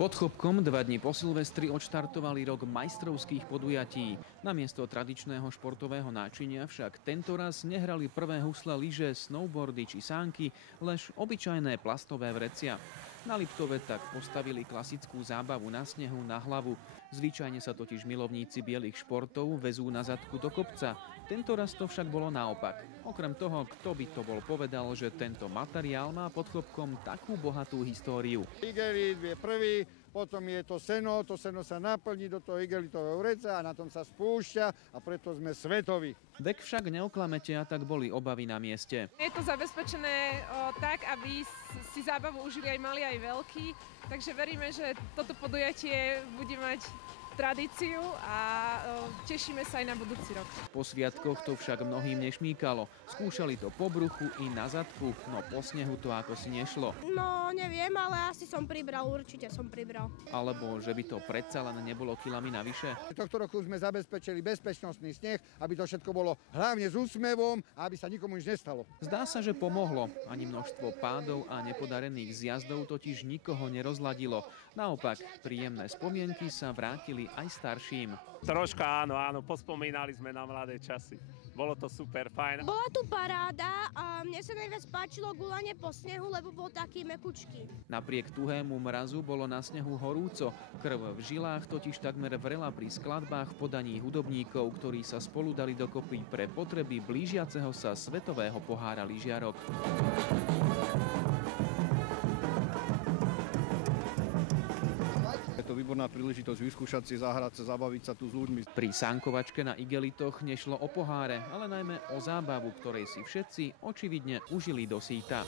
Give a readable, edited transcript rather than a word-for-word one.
Pod Chopkom 2 dni po Silvestri odštartovali rok majstrovských podujatí. Namiesto tradičného športového náčinia však tentoraz nehrali prvé husle lyže, snowboardy či sánky, lež obyčajné plastové vrecia. Na Liptove tak postavili klasickú zábavu na snehu na hlavu. Zvyčajne sa totiž milovníci bielých športov vezú na zadku do kopca. Tentoraz to však bolo naopak. Okrem toho, kto by to bol povedal, že tento materiál má pod Chopkom takú bohatú históriu. Igelit je prvý, potom je to seno sa naplní do toho igelitového vreca a na tom sa spúšťa a preto sme svetoví. Vek však neoklamete a tak boli obavy na mieste. Je to zabezpečené tak, aby si zábavu užili aj malí, aj veľkí, takže veríme, že toto podujatie bude mať tradíciu a tešíme sa aj na budúci rok. Po sviatkoch to však mnohým nešmýkalo. Skúšali to po bruchu i na zadku, no po snehu to ako si nešlo. No neviem, ale asi som pribral, určite som pribral. Alebo že by to predsa len nebolo kilami navyše. Tohto roku sme zabezpečili bezpečnostný sneh, aby to všetko bolo hlavne s úsmevom a aby sa nikomu nič nestalo. Zdá sa, že pomohlo. Ani množstvo pádov a nepodarených zjazdov totiž nikoho nerozladilo. Naopak, príjemné spomienky sa vrátili aj starším. Troška áno, pospomínali sme na mladé časy. Bolo to super, fajn. Bola tu paráda a mne sa najviac páčilo guľanie po snehu, lebo bol taký mekučký. Napriek tuhému mrazu bolo na snehu horúco. Krv v žilách totiž takmer vrela pri skladbách v podaní hudobníkov, ktorí sa spolu dali dokopy pre potreby blížiaceho sa svetového pohára lyžiarok. Je to výborná príležitosť vyskúšať si, zahrať sa, zabaviť sa tu s ľuďmi. Pri sánkovačke na igelitoch nešlo o poháre, ale najmä o zábavu, ktorej si všetci očividne užili do síta.